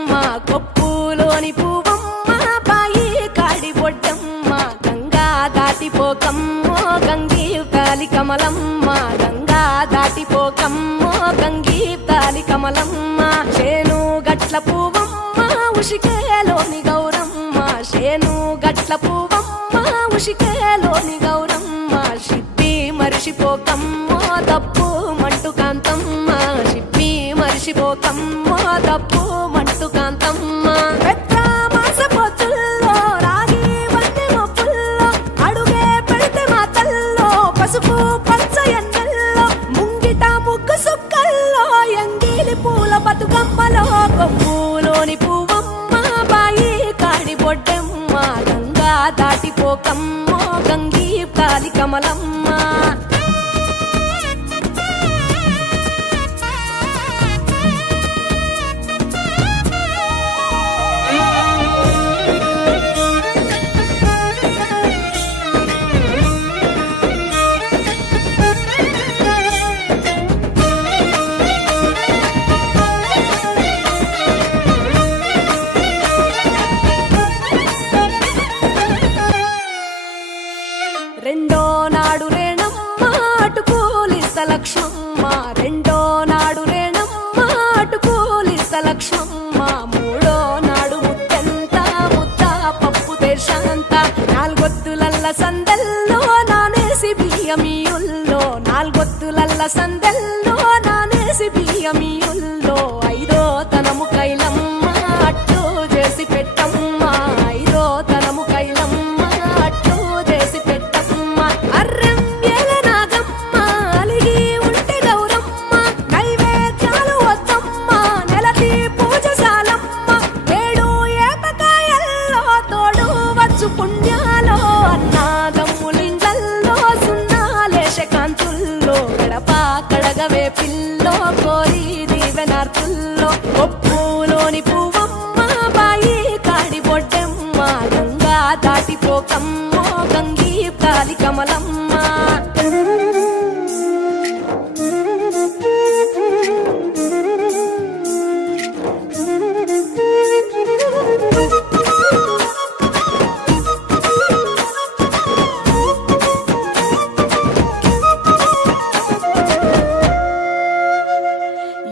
బొడ్డమ్మ కొప్పులోని పువ్వమ్మ బాయి కాడి బొడ్డమ్మ గంగా దాటిపోకమ్మో గంగీ తాలి కమలమ్మ గంగా దాటిపోకమ్మో గంగీ తాలి కమలమ్మ చేను గట్ల పువ్వమ్మ ఉషికేలోని గౌరమ్మ చేను గట్ల పువ్వమ్మ ఉషికేలోని గౌరమ్మ షిప్పి మరిషిపోకమ్మో తప్పు మంటు కాంతమ్మ షిప్పి మరిషిపోకమ్మో తప్పు మంటు కాంతమ్మ పెద్ద మాసపోతుల్లో రాగి వంటి మొప్పుల్లో అడుగే పెడితే మాతల్లో పసుపు పచ్చ ఎన్నెల్లో ముంగిట ముగ్గు సుక్కల్లో ఎంగిలి పూల బతుకమ్మలో కొమ్ములోని పువ్వమ్మ బాయి కాడి బొడ్డమ్మ గంగా దాటిపోకమ్మో గంగీ తాలి కమలమ్మ రెండో నాడు రేణమ్మ అటుకూలిస్త లక్ష్మమ్మ రెండో నాడు రేణమ్మ అటుకూలిస్త లక్ష్మమ్మ మూడో నాడు ముత్తెంత ముద్ద పప్పు దేశంత నాలుగొత్తులల్ల సందెల్లో నానేసి బియ్యమియుల్లో నాలుగొత్తులల్ల సందెల్లో నానేసి బియ్యమియుల్లో ఐదో తనము కైలమ్మ అట్టు చేసి పెట్టమ్మ ఐదో తనము కైలమ్మ అట్టు చేసి పెట్టమ్మ అర్రం ఏల నాగమ్మ అలిగి ఉంటే గౌరమ్మ నైవేద్యాలు వద్దమ్మ నెలకి పూజశాలమ్మ ఏడు ఏపకాయల్లో తోడు వచ్చు పుణ్యాలో అన్నాదమ్ములిండ్లల్లో సున్నాలేశ కాంతుల్లో గడప కడగవే పిల్లో కోరి దీవెనార్తుల్లో ఒప్పులోని పువ్వమ్మ బాయి కాడి బొడ్డమ్మ గంగా దాటిపోకమ్మో గంగీ తాలి కమలమ్మ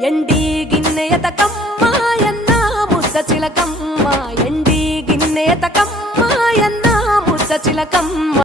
ఎండి గిన్నె ఎతకమ్మ ఎన్న ముద్ద చిలకమ్మ ఎండి గిన్నె ఎతకమ్మ ఎన్న ముద్ద చిలకమ్మ